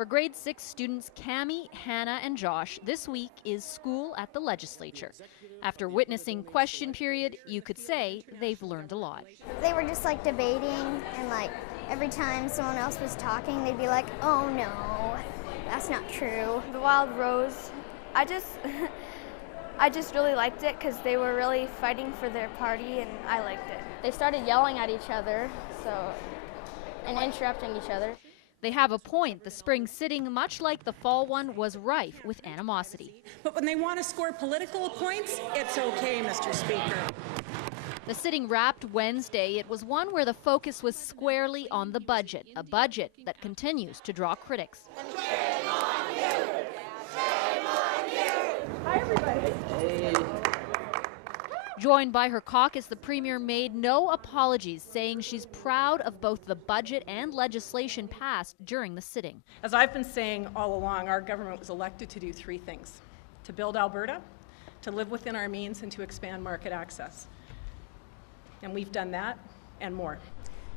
For grade 6 students Cammie, Hannah, and Josh, this week is school at the legislature. After witnessing question period, you could say they've learned a lot. They were just like debating, and like every time someone else was talking, they'd be like, oh no, that's not true. The Wild Rose, I just really liked it because they were really fighting for their party, and I liked it. They started yelling at each other, and interrupting each other. They have a point. The spring sitting, much like the fall one, was rife with animosity. But when they want to score political points, it's okay, Mr. Speaker. The sitting wrapped Wednesday. It was one where the focus was squarely on the budget, a budget that continues to draw critics. Shame on you! Shame on you! Hi, everybody. Hey. Joined by her caucus, the Premier made no apologies, saying she's proud of both the budget and legislation passed during the sitting. As I've been saying all along, our government was elected to do three things: to build Alberta, to live within our means, and to expand market access. And we've done that and more.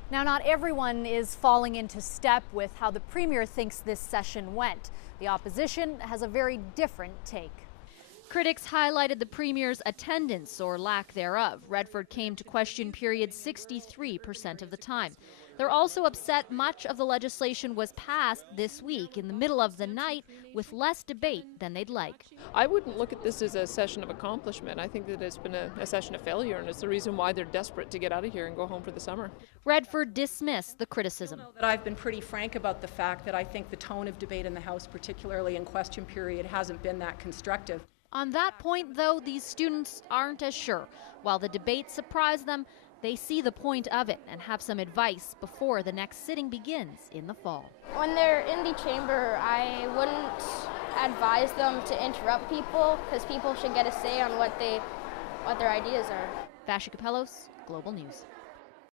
Now, not everyone is falling into step with how the Premier thinks this session went. The opposition has a very different take. Critics highlighted the Premier's attendance or lack thereof. Redford came to question period 63% of the time. They're also upset much of the legislation was passed this week in the middle of the night with less debate than they'd like. I wouldn't look at this as a session of accomplishment. I think that it's been a session of failure, and it's the reason why they're desperate to get out of here and go home for the summer. Redford dismissed the criticism. I've been pretty frank about the fact that I think the tone of debate in the House, particularly in question period, hasn't been that constructive. On that point, though, these students aren't as sure. While the debate surprised them, they see the point of it and have some advice before the next sitting begins in the fall. When they're in the chamber, I wouldn't advise them to interrupt people, because people should get a say on what their ideas are. Vasha Capellos, Global News.